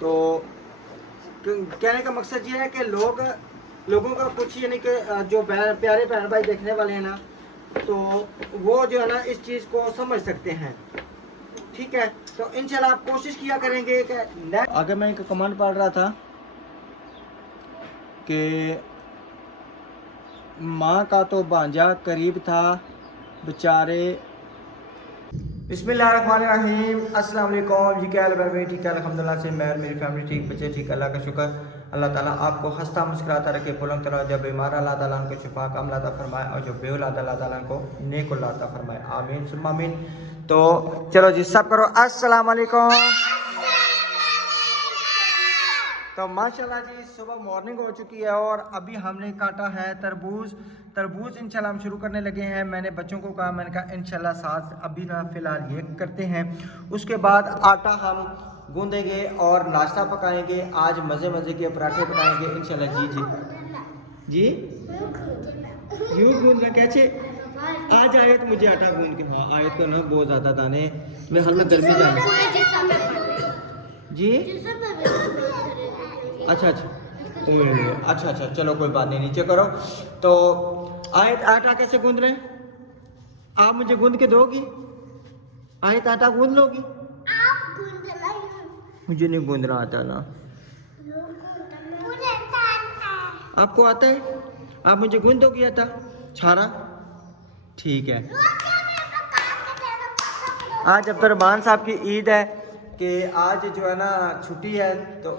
तो कहने का मकसद ये है कि लोगों का कुछ यानी कि जो प्यारे बहन भाई देखने वाले हैं ना, तो वो जो है ना इस चीज़ को समझ सकते हैं। ठीक है, तो इंशाल्लाह आप कोशिश किया करेंगे कि आगे मैं एक कमेंट पढ़ रहा था कि माँ का तो भांजा करीब था बेचारे। बिस्मिल्लाहिर्रहमानिर्रहीम, अस्सलाम वालेकुम जी। क्या हाल है? ठीक है अल्हम्दुलिल्लाह से, मैं और मेरी फैमिली ठीक, बच्चे ठीक, अल्लाह का शुक्र। अल्लाह ताला आपको हंसता मुस्कुराता रखे, बुलंद तरह। जब बीमार अल्लाह ताला उनको शिफा कामिला अता फरमाए और जो बेऔलाद अल्लाह ताला उनको नेक औलाद अता फरमाए, आमीन सुम्मा आमीन। तो चलो जी सब करो अस्सलाम वालेकुम। तो माशाल्लाह जी सुबह मॉर्निंग हो चुकी है और अभी हमने काटा है तरबूज इंशाल्लाह हम शुरू करने लगे हैं। मैंने बच्चों को कहा, मैंने कहा इंशाल्लाह साथ अभी ना फ़िलहाल ये करते हैं, उसके बाद आटा हम गूंदेंगे और नाश्ता पकाएंगे। आज मज़े मज़े के पराठे पकाएंगे इंशाल्लाह। जी जी जी यूँ गूंदना कैसे? आज आए तो मुझे आटा गूंद के, हाँ आयत का ना बहुत ज़्यादा दाने मैं हल में गर्मी जाने जी। अच्छा अच्छा चलो कोई बात नहीं, नीचे करो। तो आटा कैसे गूंद रहे हैं? आप मुझे गूंद के दोगी? आटा गूंद लोगी? मुझे नहीं गूंदना आता ना। आपको आता है? आप मुझे गूंद दोगी आटा छारा? ठीक है। आज अब्दुर्रहमान साहब की ईद है कि आज जो है ना छुट्टी है, तो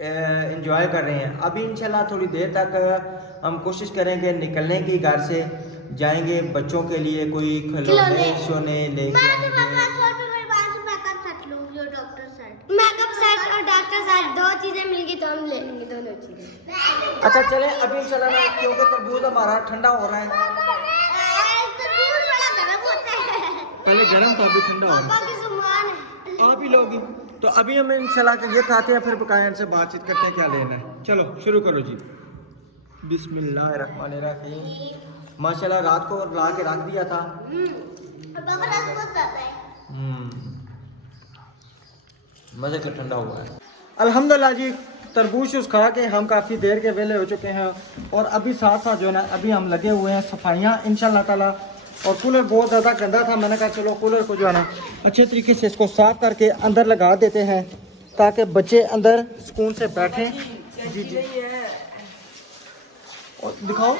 एंजॉय कर रहे हैं। अभी इंशाल्लाह थोड़ी देर तक हम कोशिश करेंगे निकलने की, घर से जाएंगे बच्चों के लिए कोई खिलौने शोने लेके आएंगे। मेकअप सेट और डॉक्टर सेट दो चीजें मिलगी तो हम ले लेंगे दोनों चीजें। अच्छा चले अभी इंशाल्लाह ना, क्योंकि तरबूज हमारा ठंडा हो रहा है। पहले गर्म था अभी ठंडा हो रहा है। आप ही लोगी तो अभी हम इंशाल्लाह ये खाते हैं, फिर बकाया से बातचीत करते हैं क्या लेना है। चलो शुरू करो जी। बिस्मिल्लाहिर्रहमानिर्रहीम। माशाल्लाह रात को ला के रख दिया था। मज़े का ठंडा हुआ है अल्हम्दुलिल्लाह जी। तरबूज खा के हम काफ़ी देर के वेले हो चुके हैं और अभी साथ साथ जो है ना अभी हम लगे हुए हैं सफाइयाँ इंशाल्लाह ताला। और कूलर बहुत ज़्यादा गंदा था, मैंने कहा चलो कूलर को जो है ना अच्छे तरीके से इसको साफ़ करके अंदर लगा देते हैं ताकि बच्चे अंदर सुकून से बैठें। जी जी और दिखाओ।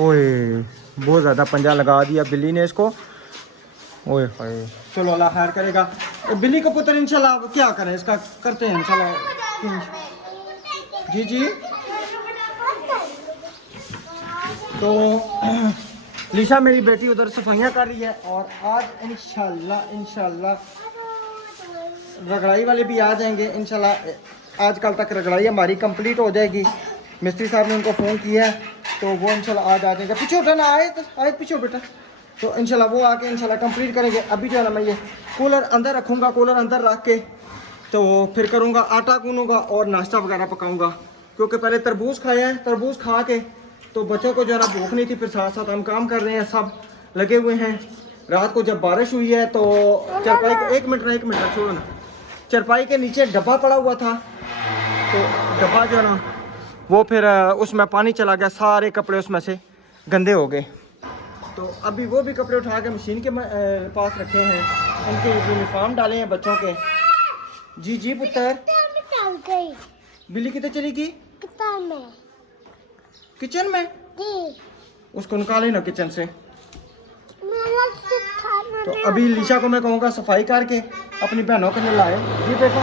ओए बहुत ज़्यादा पंजा लगा दिया बिल्ली ने इसको। ओए हाय, चलो अल्लाह खैर करेगा। बिल्ली का पुत्र इंशाल्लाह क्या करें, इसका करते हैं इंशाल्लाह। जी जी तो लिशा मेरी बेटी उधर सफाइयाँ कर रही है और आज इंशाल्लाह रगड़ाई वाले भी आ जाएंगे इंशाल्लाह। आज कल तक रगड़ाई हमारी कंप्लीट हो जाएगी। मिस्त्री साहब ने उनको फ़ोन किया है तो वो इंशाल्लाह आज आ जाएंगे। पीछे उठा ना, आए पीछे बेटा। तो इंशाल्लाह वो आके इंशाल्लाह कंप्लीट करेंगे। अभी जो है ना मैं ये कूलर अंदर रखूँगा, कूलर अंदर रख के तो फिर करूँगा आटा गूंदूँगा और नाश्ता वगैरह पकाऊँगा। क्योंकि पहले तरबूज खाया है, तरबूज खा के तो बच्चों को जो है ना भूख नहीं थी, फिर साथ साथ हम काम कर रहे हैं, सब लगे हुए हैं। रात को जब बारिश हुई है तो चरपाई के एक मिनट छोड़ो ना, चरपाई के नीचे डब्बा पड़ा हुआ था तो डब्बा जो है ना वो फिर उसमें पानी चला गया, सारे कपड़े उसमें से गंदे हो गए। तो अभी वो भी कपड़े उठा के मशीन के पास रखे हैं, उनके यूनिफॉर्म डाले हैं बच्चों के। जी जी पुत्र। बिल्ली किधर चली गई? किचन में उसको निकाले ना किचन से। तो अभी लिशा को मैं कहूँगा सफाई करके अपनी बहनों के लिए लाए। जी बेटा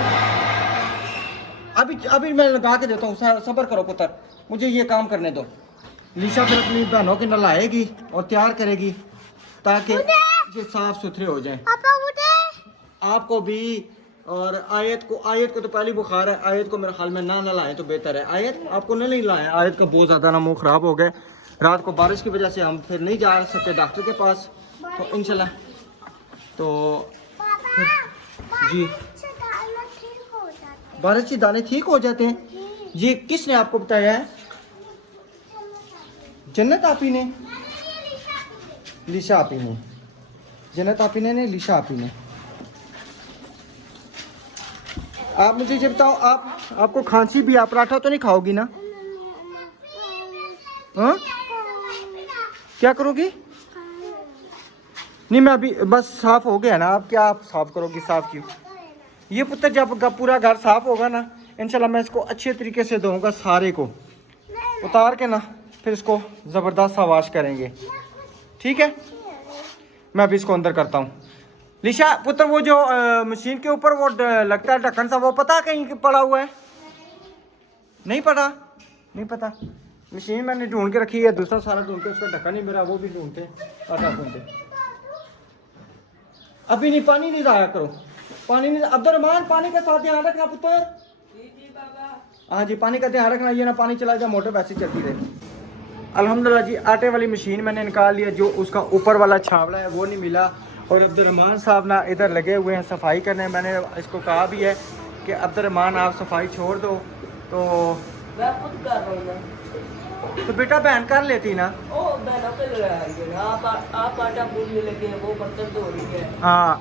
अभी मैं लगा के देता हूँ, सब्र करो पुत्र, मुझे ये काम करने दो। लिशा फिर अपनी बहनों के नहलाएगी और तैयार करेगी ताकि ये साफ सुथरे हो जाएं। आपको भी और आयत को तो पहली बुखार है। आयत को मेरे ख्याल में ना नहलाएं तो बेहतर है। आयत आपको नहीं लाएं, आयत का बहुत ज़्यादा ना मुँह ख़राब हो गए। रात को बारिश की वजह से हम फिर नहीं जा सकते डॉक्टर के पास, तो इंशाल्लाह तो जी बारिश के दाने ठीक हो जाते हैं। ये किसने आपको बताया है? जन्नत आपी ने, लिशा आपी ने, जन्नत आपी ने नहीं लिशा आपी ने। आप मुझे ये बताओ, आपको खांसी भी, आप पराठा तो नहीं खाओगी ना? हाँ, क्या करोगी? नहीं, मैं अभी बस साफ हो गया ना, आप क्या आप साफ करोगी? साफ क्यों? ये पुत्र जब पूरा घर साफ होगा ना, इंशाल्लाह मैं इसको अच्छे तरीके से धोऊंगा, सारे को उतार के ना, फिर इसको ज़बरदस्त सा वॉश करेंगे, ठीक है? मैं अभी इसको अंदर करता हूँ। लिशा पुत्र, वो जो मशीन के ऊपर वो लगता है ढक्कन सा, वो पता कहीं पड़ा हुआ है? नहीं पता? नहीं पता। मशीन मैंने ढूंढ के रखी है, दूसरा सारा ढूंढ के, उसका ढक्कन नहीं मेरा, वो भी ढूंढते, आटा ढूंढते। अभी नहीं, पानी नहीं जाया करो, पानी नहीं। अब्दुलरहमान, पानी का साथ ध्यान रखना पुत्र। हाँ जी, पानी का ध्यान रखना, ये ना पानी चला जाए, मोटर वैसे चलती रहे। अल्हम्दुलिल्लाह जी, आटे वाली मशीन मैंने निकाल लिया, जो उसका ऊपर वाला छावड़ा है वो नहीं मिला। और अब्दुलरहमान साहब ना इधर लगे हुए हैं सफाई करने। मैंने इसको कहा भी है कि अब्दुलरहमान आप सफाई छोड़ दो, तो मैं खुद कर रहा हूँ ना। तो बेटा बहन कर लेती ना। ओ बहनों पे लगा है, आप आटा गूंदने लगे हैं, वो बर्तन धो रही है, हाँ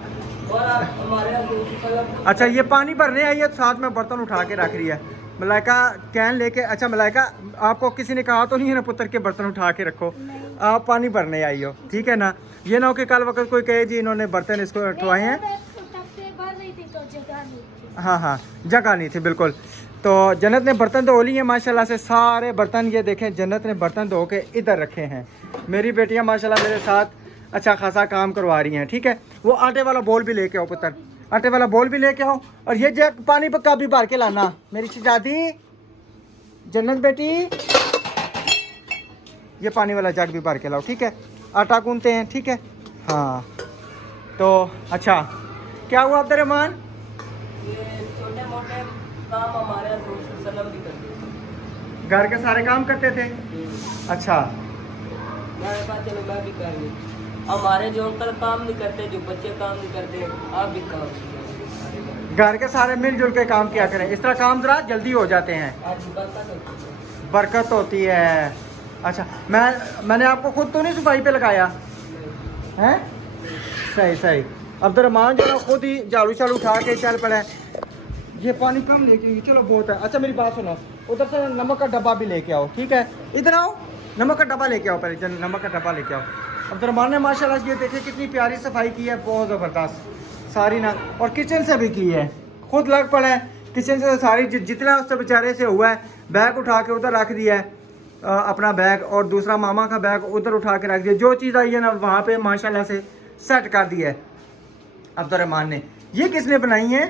और आप हमारे यहाँ अच्छा, ये पानी भरने आई है, साथ में बर्तन उठा के रख रही है। मलाइका कैन लेके, अच्छा मलाइका, आपको किसी ने कहा तो नहीं है ना पुत्र के बर्तन उठा के रखो? आप पानी भरने आई हो, ठीक है ना? ये ना हो कि कल वक्त कोई कहे जी इन्होंने बर्तन इसको उठवाए हैं। हाँ हाँ, जगह नहीं थी बिल्कुल। तो जन्नत ने बर्तन धो लिए माशाल्लाह से, सारे बर्तन ये देखें, जन्नत ने बर्तन धो के इधर रखे हैं। मेरी बेटियां माशाल्लाह मेरे साथ अच्छा खासा काम करवा रही हैं, ठीक है? वो आटे वाला बोल भी लेके आओ पुत्र, आटे वाला बोल भी लेके आओ। और ये जग पानी पर का भी भर के लाना, मेरी शहजादी जन्नत बेटी, ये पानी वाला जग भी भर के लाओ, ठीक है? आटा गूंथते हैं, ठीक है? हाँ, तो अच्छा, क्या हुआ अब्दुलरहमान? ये छोटे मोटे काम हमारे यहाँ भी करते हैं। घर के सारे काम करते थे? अच्छा, मैंने कहा चलो मैं भी कर लूँ। हमारे जो अंकल काम नहीं करते, जो बच्चे काम नहीं करते, आप भी काम कीजिए। घर के सारे मिलजुल के काम किया करें, इस तरह काम जरा जल्दी हो जाते हैं, आज बरकत होती है। बरकत होती है। अच्छा, मैंने आपको खुद तो नहीं सफाई पे लगाया हैं? सही सही। अब्दुलरहमान जो है खुद ही झाड़ू शाड़ू उठा के चल पड़े। ये पानी कम लेके, चलो बहुत है। अच्छा मेरी बात सुनो, उधर से नमक का डब्बा भी लेके आओ, ठीक है? इधर आओ, नमक का डब्बा लेके आओ, पहले नमक का डब्बा लेके आओ। अब्दुलरहमान ने माशाल्लाह ये देखिए कितनी प्यारी सफाई की है, बहुत ज़बरदस्त सारी ना। और किचन से भी की है, खुद लग पड़ा है किचन से सारी, जितना उससे बेचारे से हुआ है, बैग उठा के उधर रख दिया है, अपना बैग, और दूसरा मामा का बैग उधर उठा के रख दिया। जो चीज़ आई है ना वहाँ पे माशाल्लाह से सेट कर दिया है अब्दुलरहमान ने। ये किसने बनाई है?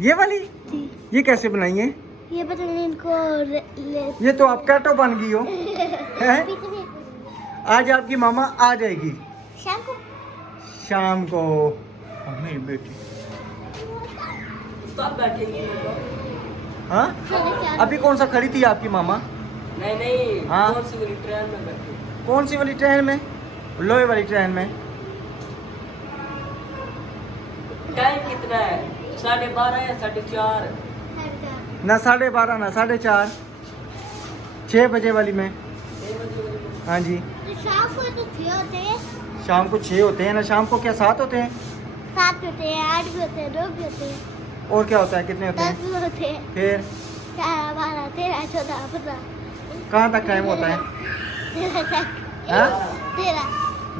ये वाली? ये कैसे बनाई है? ये पता नहीं इनको ये तो आप कैटो बन गई हो हैं? आज आपकी मामा आ जाएगी शाम को। शाम को। मेरी बेटी तो आप बैठेंगी? हाँ, अभी कौन सा खड़ी थी आपकी मामा? नहीं नहीं, हाँ? कौन सी वाली ट्रेन में बैठे? कौन सी वाली ट्रेन में? लोहे वाली ट्रेन में। टाइम कितना है? 12:30 या 4:30? ना 12:30 ना 4:30, 6 बजे वाली में। 6 बजे वाली? हाँ जी, तो शाम को तो 6 होते हैं। शाम को 6 होते हैं ना। शाम को क्या 7 होते हैं? 7 होते हैं, 8 भी होते हैं, 9 भी होते हैं, और क्या होता है, कितने होते 10 हैं? भी होते हैं, फिर 11, 12, 13, 14, 15, कहाँ तक टाइम होता है? 13 तक। हाँ? 13।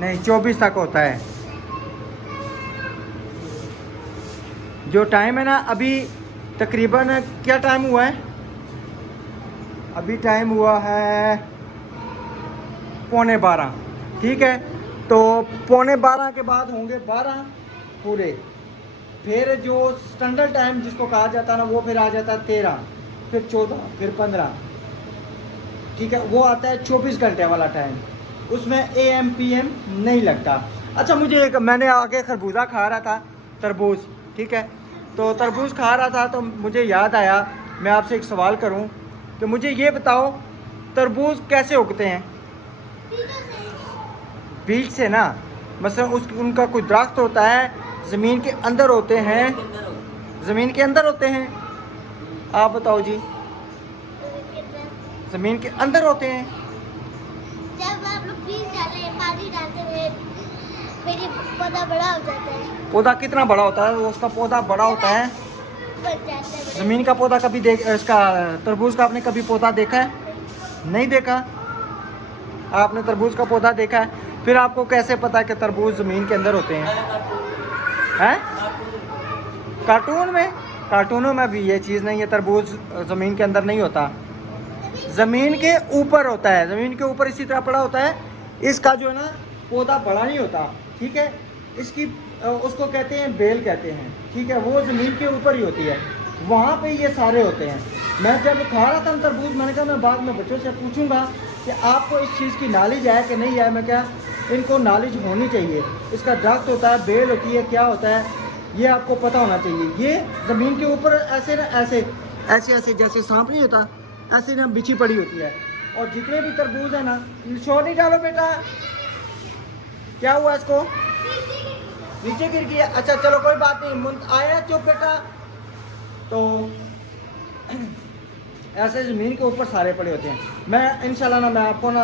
नहीं, 24 तक होता है। जो टाइम है ना अभी तकरीबन, क्या टाइम हुआ है? अभी टाइम हुआ है 11:15, ठीक है? तो 11:15 के बाद होंगे 12 पूरे। फिर जो स्टैंडर्ड टाइम जिसको कहा जाता है ना, वो फिर आ जाता है 13, फिर 14, फिर 15, ठीक है? वो आता है 24 घंटे वाला टाइम, उसमें AM PM नहीं लगता। अच्छा, मुझे एक, मैंने आगे खरबूजा खा रहा था, तरबूज, ठीक है? तो तरबूज खा रहा था तो मुझे याद आया मैं आपसे एक सवाल करूं कि मुझे ये बताओ तरबूज कैसे उगते हैं? बीज से ना, मतलब उनका कोई दरख्त होता है, ज़मीन के अंदर होते हैं? ज़मीन के अंदर होते हैं, आप बताओ जी। ज़मीन के अंदर होते हैं। जब आप लोग बीज डालते हैं, पानी डालते हैं, फिर ये पौधा बड़ा हो जाता है। पौधा कितना बड़ा होता है? उसका पौधा बड़ा होता है बन जाते हैं। ज़मीन का पौधा कभी देख, इसका तरबूज का आपने कभी पौधा देखा है? नहीं देखा? आपने तरबूज का पौधा देखा है, फिर आपको कैसे पता है कि तरबूज ज़मीन के अंदर होते हैं? हैं? कार्टून में? कार्टूनों में भी ये चीज़ नहीं है, तरबूज ज़मीन के अंदर नहीं होता, ज़मीन के ऊपर होता है। ज़मीन के ऊपर इसी तरह पड़ा होता है। इसका जो है ना पौधा बड़ा नहीं होता, ठीक है। इसकी उसको कहते हैं बेल कहते हैं, ठीक है। वो ज़मीन के ऊपर ही होती है, वहाँ पे ये सारे होते हैं। मैं जब खा रहा था तरबूज, मैंने कहा मैं बाद में बच्चों से पूछूंगा कि आपको इस चीज़ की नॉलेज है कि नहीं है। मैं क्या, इनको नॉलेज होनी चाहिए। इसका दरख्त होता है, बेल होती है, क्या होता है, ये आपको पता होना चाहिए। ये ज़मीन के ऊपर ऐसे ना ऐसे ऐसे ऐसे जैसे सांप नहीं होता, ऐसे ना बिछी पड़ी होती है। और जितने भी तरबूज है ना, शोर नहीं डालो बेटा, क्या हुआ इसको, नीचे गिर गया। अच्छा चलो कोई बात नहीं, आया चुप बेटा। तो ऐसे ज़मीन के ऊपर सारे पड़े होते हैं। मैं इंशाल्लाह ना मैं आपको ना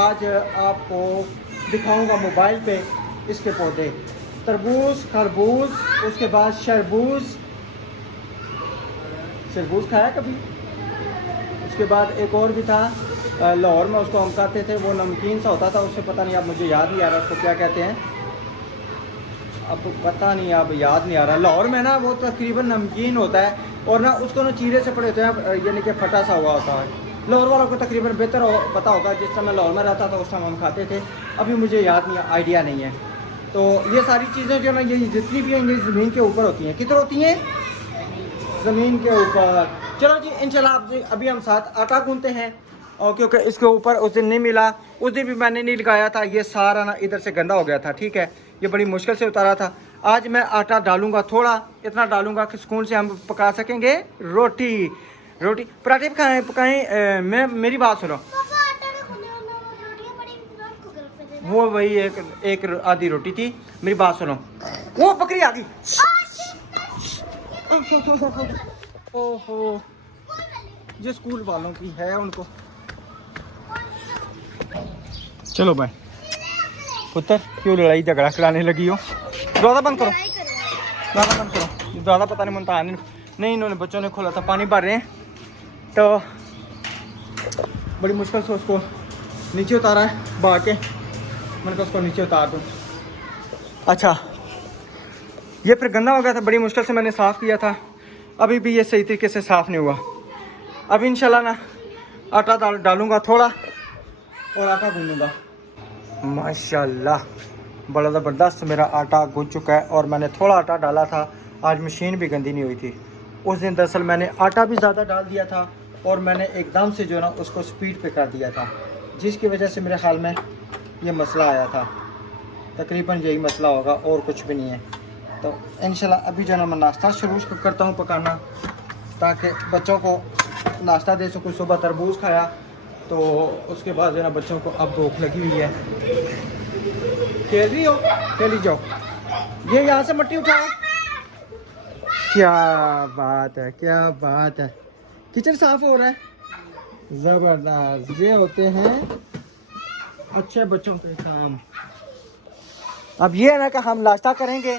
आज आपको दिखाऊंगा मोबाइल पे इसके पौधे, तरबूज, खरबूज, उसके बाद शरबूज। शरबूज खाया कभी? उसके बाद एक और भी था लाहौर में, उसको हम खाते थे, वो नमकीन सा होता था, उससे पता नहीं, अब मुझे याद नहीं आ रहा उसको क्या कहते हैं, अब पता नहीं, अब याद नहीं आ रहा। लाहौर में ना वो तकरीबन नमकीन होता है, और ना उसको ना चीरे से पड़े होते हैं, यानी कि फटा सा हुआ होता है। लाहौर वालों को तकरीबन बेहतर पता होगा, जिस समय लाहौर में रहता था उस टाइम हम खाते थे, अभी मुझे याद नहीं, आइडिया नहीं है। तो ये सारी चीज़ें जो है ना, ये जितनी भी हैं ये ज़मीन के ऊपर होती हैं। किधर होती हैं? ज़मीन के ऊपर। चलो जी इंशाल्लाह अभी हम साथ आटा गूंथते हैं, और क्योंकि इसके ऊपर उस दिन नहीं मिला, उस दिन भी मैंने नहीं लगाया था, ये सारा ना इधर से गंदा हो गया था, ठीक है। ये बड़ी मुश्किल से उतारा था। आज मैं आटा डालूंगा, थोड़ा इतना डालूंगा कि सुकून से हम पका सकेंगे रोटी। रोटी पराठे पकाएं। मैं मेरी बात सुनो, पापा आटा ना खुले होना, वो रोटियां बड़ी नॉन कुकर पे देना। वो वही एक आधी रोटी थी। मेरी बात सुनो, वो बकरी आ गई। ओहो, ये स्कूल वालों की है, उनको। चलो भाई पुत्र, क्यों लड़ाई झगड़ा कराने लगी हो? दरवाज़ा बंद करो, दरवाज़ा बंद करो। दरवाज़ा पता नहीं मुनता नहीं, इन्होंने बच्चों ने खोला था, पानी भर रहे हैं, तो बड़ी मुश्किल से उसको नीचे उतारा है बहा के। मैंने कहा उसको नीचे उतार दूँ। अच्छा, ये फिर गंदा हो गया था, बड़ी मुश्किल से मैंने साफ़ किया था, अभी भी ये सही तरीके से साफ़ नहीं हुआ। अब इंशाल्लाह ना आटा डालूंगा थोड़ा, और आटा गूंदूंगा। माशाल्लाह बड़ा ज़बरदस्त मेरा आटा गूंज चुका है, और मैंने थोड़ा आटा डाला था, आज मशीन भी गंदी नहीं हुई थी। उस दिन दरअसल मैंने आटा भी ज़्यादा डाल दिया था, और मैंने एकदम से जो है ना उसको स्पीड पे कर दिया था, जिसकी वजह से मेरे ख्याल में ये मसला आया था। तकरीबन यही मसला होगा, और कुछ भी नहीं है। तो इंशाल्लाह अभी जो है ना मैं नाश्ता शुरू करता हूँ पकाना, ताकि बच्चों को नाश्ता दे सकूँ। सुबह तरबूज खाया, तो उसके बाद जो है ना बच्चों को अब भूख लगी हुई है। खेल रही हो, खेली जाओ। ये यहाँ से मिट्टी उठाओ। क्या बात है, क्या बात है। किचन साफ हो रहा है, ज़बरदस्त। ये होते हैं अच्छे बच्चों के काम। अब ये है ना कि हम नाश्ता करेंगे।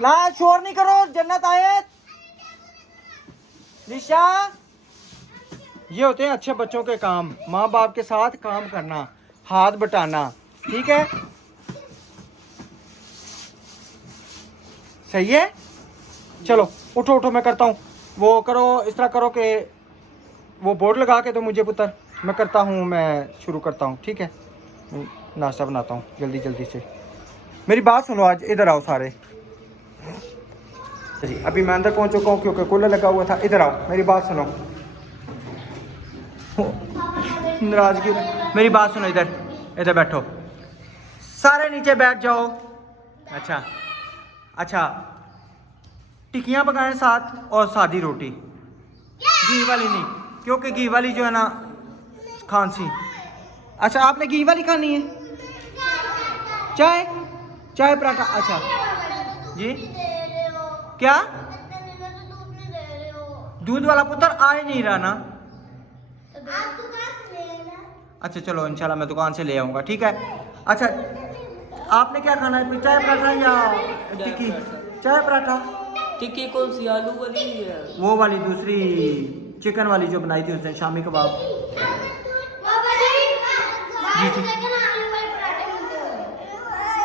ला शोर नहीं करो, जन्नत आए निशा। ये होते हैं अच्छे बच्चों के काम, माँ बाप के साथ काम करना, हाथ बटाना, ठीक है, सही है। चलो उठो उठो, मैं करता हूँ। वो करो, इस तरह करो कि वो बोर्ड लगा के दो मुझे पुत्र, मैं करता हूँ, मैं शुरू करता हूँ, ठीक है। नाश्ता बनाता हूँ जल्दी जल्दी से। मेरी बात सुनो, आज इधर आओ सारे जी। अभी मैं अंदर पहुँच चुका हूँ क्योंकि कूलर लगा हुआ था। इधर आओ, मेरी बात सुनो, नाराजगी। मेरी बात सुनो, इधर इधर बैठो, सारे नीचे बैठ जाओ। अच्छा अच्छा, टिकियाँ पकाएं साथ, और सादी रोटी, घी वाली नहीं, क्योंकि घी वाली जो है ना खांसी। अच्छा आपने घी वाली खानी है? चाय, चाय पराठा। अच्छा जी, क्या दूध वाला पुत्र आ ही नहीं रहा ना? अच्छा चलो इंशाल्लाह मैं दुकान से ले आऊँगा, ठीक है। अच्छा आपने क्या खाना है, चाय पराठा या टिक्की? चाय पराठा, टिक्की कौन सी, आलू वाली है? वो वाली दूसरी चिकन वाली जो बनाई थी उस दिन, शामी कबाब।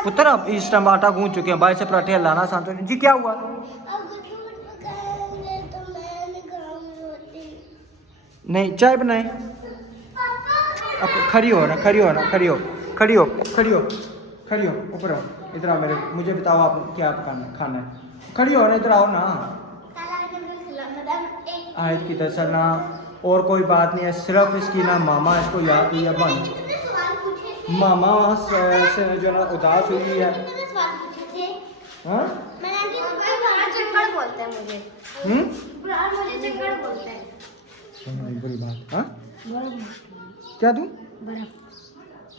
पुत्र अब इस टाइम आटा गूंज चुके हैं, बाहर से पराठे हलाना आसान तो नहीं। जी क्या हुआ? नहीं चाय बनाए। अब खड़ी हो ना, खड़ी हो ना, खड़ी हो, खड़ी हो, खड़ी हो, खड़ी हो, ऊपर आओ, इधर आओ मेरे, मुझे बताओ आप क्या खाना है। खड़ी हो ना, इधर आओ ना। आयत की दसना और कोई बात नहीं है, सिर्फ इसकी ना मामा इसको याद हुई है बन, मामा से जो ना उदास हुई है। हाँ? बोलते हैं मुझे। मुझे चक्कर बोलते हैं। बुरी बात। हाँ? क्या दूं?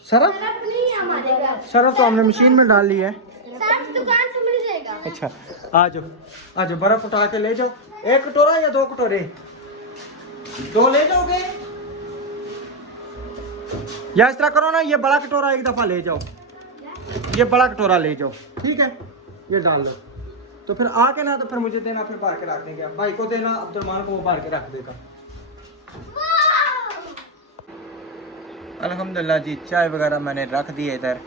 सरफ? नहीं है हमारे घर। सरफ तो हमने मशीन में डाल ली है। सरफ दुकान से मिल जाएगा। अच्छा आ जाओ, आ जाओ, बर्फ उठा के ले जाओ। 1 कटोरा या 2 कटोरे? 2 ले जाओगे या इस तरह करो ना, ये बड़ा कटोरा एक दफा ले जाओ, ये बड़ा कटोरा ले जाओ, ठीक है? ये डाल लो, तो फिर आके ना, तो फिर मुझे देना, फिर बाहर के रख देंगे। भाई को देना, अब्दुलरमान को वो बाहर के रख देगा। अल्हम्दुलिल्लाह जी, चाय वगैरह मैंने रख दी है इधर,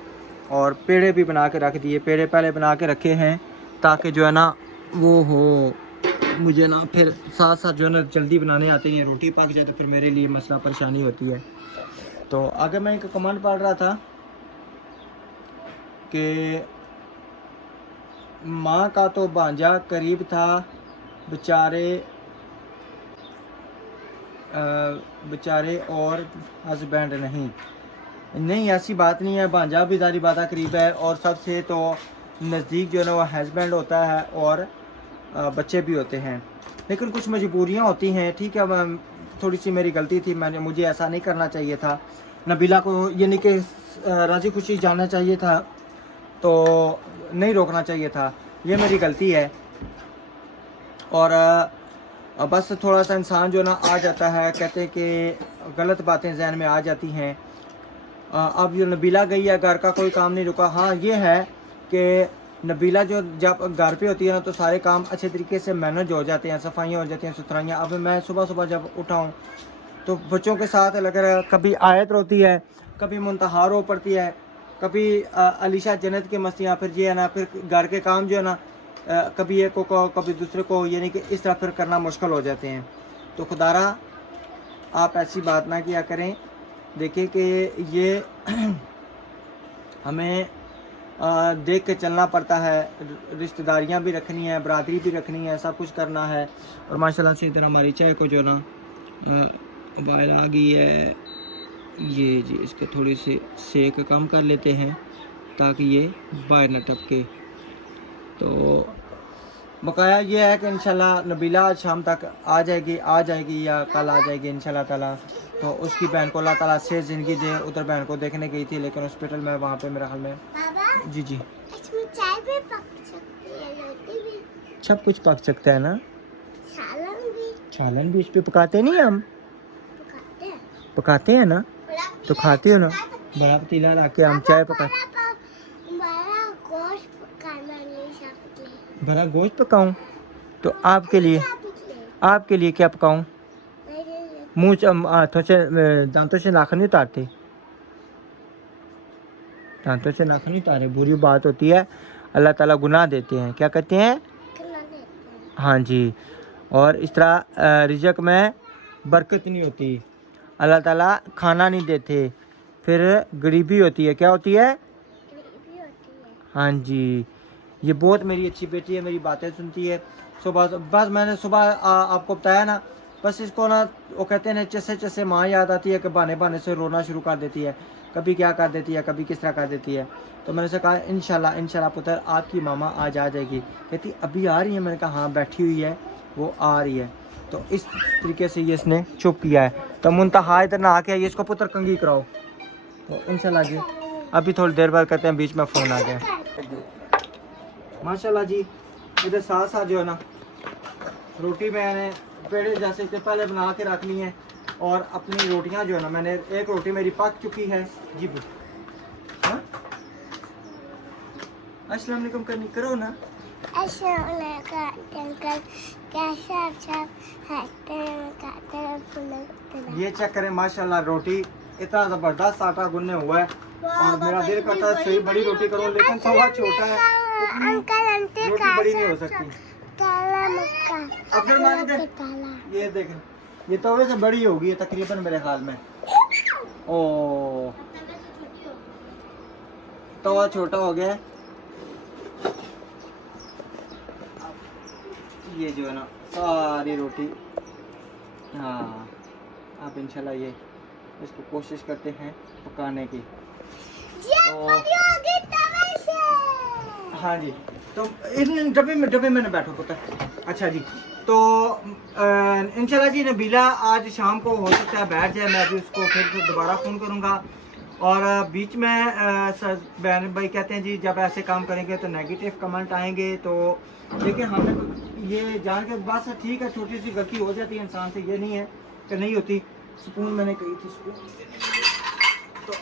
और पेड़े भी बना के रख दिए। पेड़े पहले बना के रखे हैं ताकि जो है ना वो हो, मुझे ना फिर साथ साथ जो है ना जल्दी बनाने आते हैं, रोटी पक जाए तो फिर मेरे लिए मसला परेशानी होती है। तो आगे मैं एक कमेंट पढ़ रहा था कि माँ का तो भांजा करीब था, बेचारे और हस्बैंड नहीं, ऐसी बात नहीं है। भांजा भी सारी बात करीब है, और सबसे तो नज़दीक जो है ना वो हस्बैंड होता है, और बच्चे भी होते हैं। लेकिन कुछ मजबूरियाँ होती हैं, ठीक है? थोड़ी सी मेरी गलती थी, मुझे ऐसा नहीं करना चाहिए था। नबीला को यानी कि राज़ी खुशी जाना चाहिए था, तो नहीं रोकना चाहिए था, ये मेरी गलती है। और बस थोड़ा सा इंसान जो ना आ जाता है, कहते हैं कि गलत बातें जहन में आ जाती हैं। अब जो नबीला गई है, घर का कोई काम नहीं रुका। हाँ ये है कि नबीला जो जब घर पे होती है ना, तो सारे काम अच्छे तरीके से मैनेज हो जाते हैं, सफाइयाँ हो जाती हैं, सुथराइयाँ। अब मैं सुबह सुबह जब उठाऊँ तो बच्चों के साथ लग कभी आयत रोती है, कभी मुंतहा रो पड़ती है, कभी अलीशा जन्नत की मस्तियाँ, फिर ये है ना, फिर घर के काम जो है ना कभी एक को कभी दूसरे को, यानी कि इस तरह फिर करना मुश्किल हो जाते हैं। तो खुदारा आप ऐसी बात ना किया करें। देखिए कि ये हमें देख के चलना पड़ता है, रिश्तेदारियां भी रखनी है, बरादरी भी रखनी है, सब कुछ करना है। और माशाल्लाह से इधर हमारी चाय को जो ना उबाल आ गई है, ये जी इसको थोड़ी सी सेक कम कर लेते हैं ताकि ये बाहर न टपके। तो बकाया ये है कि इंशाल्लाह नबीला आज शाम तक आ जाएगी या कल आ जाएगी इंशाल्लाह ताला। तो उसकी बहन को अल्लाह ताला से ज़िंदगी दे। उधर बहन को देखने गई थी, लेकिन हॉस्पिटल में, वहाँ पे मेरे हाल में। जी जी, इसमें चाय भी पक सकती है, रोटी भी, सब कुछ पक सकता है ना। सालन भी इस पे पकाते नहीं हम, पकाते हैं ना, तो खाते हो ना। बड़ा पतीला रख के हम चाय पका, बड़ा गोश्त पकाऊं तो आपके लिए क्या पकाऊं? मुँह से हाथों से दांतों से नाखून नहीं उतारते, दांतों से नाखून नहीं उतारे, बुरी बात होती है, अल्लाह ताला गुनाह देते हैं। क्या कहते हैं? हाँ जी। और इस तरह रिज़्क़ में बरकत नहीं होती, अल्लाह ताला खाना नहीं देते, फिर गरीबी होती है। क्या होती है? हाँ जी। ये बहुत मेरी अच्छी बेटी है, मेरी बातें सुनती है। सुबह बस मैंने सुबह आपको बताया ना, बस इसको ना वो कहते हैं ना, चसे माँ याद आती है कि बहाने से रोना शुरू कर देती है, कभी क्या कर देती है, कभी किस तरह कर देती है। तो मैंने उसे कहा इंशाल्लाह पुत्र आपकी मामा आज आ जाएगी। कहती अभी आ रही है? मैंने कहा हाँ बैठी हुई है, वो आ रही है। तो इस तरीके से ये इसने चुप किया है। तो मुंतहा इधर ना आके इसको पुत्र कंगी कराओ। तो इंशाल्लाह जी अभी थोड़ी देर बाद करते हैं, बीच में फ़ोन आ गया। माशाल्लाह जी इधर साथ साथ जो है ना रोटी मैंने पेड़े जैसे के पहले बना के रख ली है, और अपनी रोटियां जो है ना, मैंने एक रोटी मेरी पक चुकी है जी। हाँ? अस्सलाम वालेकुम करनी करो ना। अस्सलाम अंकल कैसा अच्छा ये चेक करें माशाल्लाह, रोटी इतना ज़बरदस्त आटा गूंदने हुआ है और मेरा दिल करता है सही बड़ी रोटी करूँ, लेकिन तवा छोटा है, अंकल आंटी रोटी बड़ी नहीं हो सकती। काला मक्का अब्दुल दे, ये देखें, ये तवे से बड़ी होगी ये तकरीबन मेरे ख्याल में। ओ तवा छोटा हो गया है। ये जो है ना सारी रोटी, हाँ आप इंशाल्लाह ये इसको कोशिश करते हैं पकाने की। हाँ जी, तो इन डब्बे में ना बैठो पुत्र। अच्छा जी, तो इंशाल्लाह जी नबीला आज शाम को हो सकता है बैठ जाए, मैं भी उसको फिर दोबारा फ़ोन करूँगा। और बीच में बहन भाई कहते हैं जी जब ऐसे काम करेंगे तो नेगेटिव कमेंट आएंगे, तो देखिए हमें ये जान के बस ठीक है, छोटी सी गलती हो जाती है इंसान से, ये नहीं है कि नहीं होती। सुकून मैंने कही थी सुकून, तो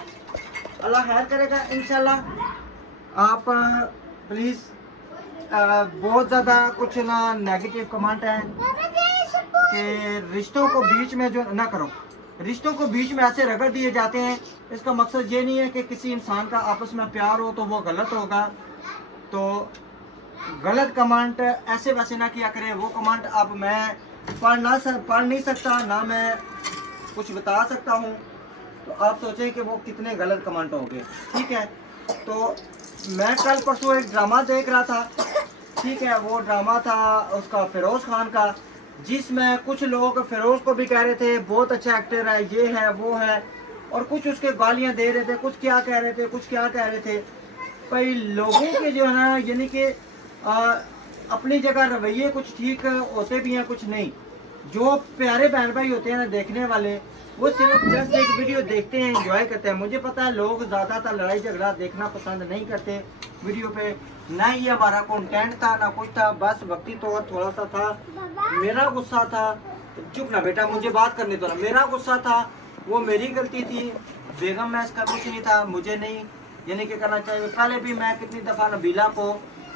अल्लाह खैर करेगा इंशाल्लाह। आप प्लीज़ बहुत ज़्यादा कुछ ना नेगेटिव कमेंट है कि रिश्तों को बीच में जो ना करो, रिश्तों को बीच में ऐसे रगड़ दिए जाते हैं। इसका मकसद ये नहीं है कि किसी इंसान का आपस में प्यार हो तो वो गलत होगा, तो गलत कमेंट ऐसे वैसे ना किया करें। वो कमेंट अब मैं पढ़ नहीं सकता, ना मैं कुछ बता सकता हूँ, तो आप सोचें कि वो कितने गलत कमेंट होंगे। ठीक है, तो मैं कल परसों एक ड्रामा देख रहा था, ठीक है, वो ड्रामा था उसका फिरोज़ खान का, जिसमें कुछ लोग फिरोज़ को भी कह रहे थे बहुत अच्छा एक्टर है, ये है वो है, और कुछ उसके गालियां दे रहे थे, कुछ क्या कह रहे थे, कुछ क्या कह रहे थे। भाई लोगों के जो है ना, यानी कि अपनी जगह रवैये कुछ ठीक होते भी हैं, कुछ नहीं। जो प्यारे बहन भाई होते हैं ना देखने वाले, वो सिर्फ जस्ट एक वीडियो देखते हैं, एंजॉय करते हैं। मुझे पता है लोग ज़्यादातर लड़ाई झगड़ा देखना पसंद नहीं करते वीडियो पे, ना ही हमारा कंटेंट था ना कुछ था, बस वक्ती तौर थोड़ा सा था। मेरा गुस्सा था, चुप ना बेटा मुझे बात करने दो ना, मेरा गुस्सा था, वो मेरी गलती थी, बेगम में इसका कुछ नहीं था, मुझे नहीं यानी कि करना चाहिए। पहले भी मैं कितनी दफ़ा नबीला को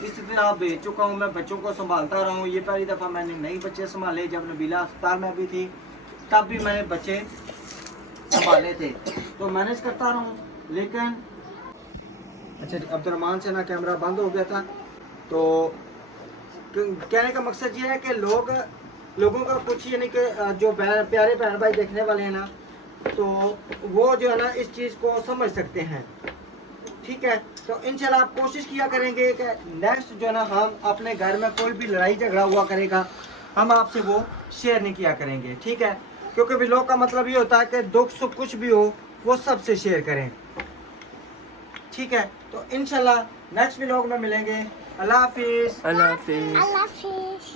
इस तरह भेज चुका हूँ, मैं बच्चों को संभालता रहा हूँ। ये पहली दफ़ा मैंने नई बच्चे संभाले, जब नबीला अस्पताल में भी थी तब भी मैंने बच्चे संभाले थे, तो मैनेज करता रहा हूँ। लेकिन अच्छा अब्दुलरहमान से ना कैमरा बंद हो गया था, तो कहने का मकसद ये है कि लोगों का कुछ यानी कि जो प्यारे बहन भाई देखने वाले हैं ना, तो वो जो है ना इस चीज़ को समझ सकते हैं। ठीक है, तो इंशाल्लाह आप कोशिश किया करेंगे कि नेक्स्ट जो है ना हम अपने घर में कोई भी लड़ाई झगड़ा हुआ करेगा, हम आपसे वो शेयर नहीं किया करेंगे। ठीक है, क्योंकि व्लॉग का मतलब ये होता है कि दुख सुख कुछ भी हो वो सबसे शेयर करें। ठीक है, तो इंशाल्लाह नेक्स्ट व्लॉग में मिलेंगे। अल्लाह हाफिज़। अल्लाह हाफिज़। अल्लाह हाफिज़।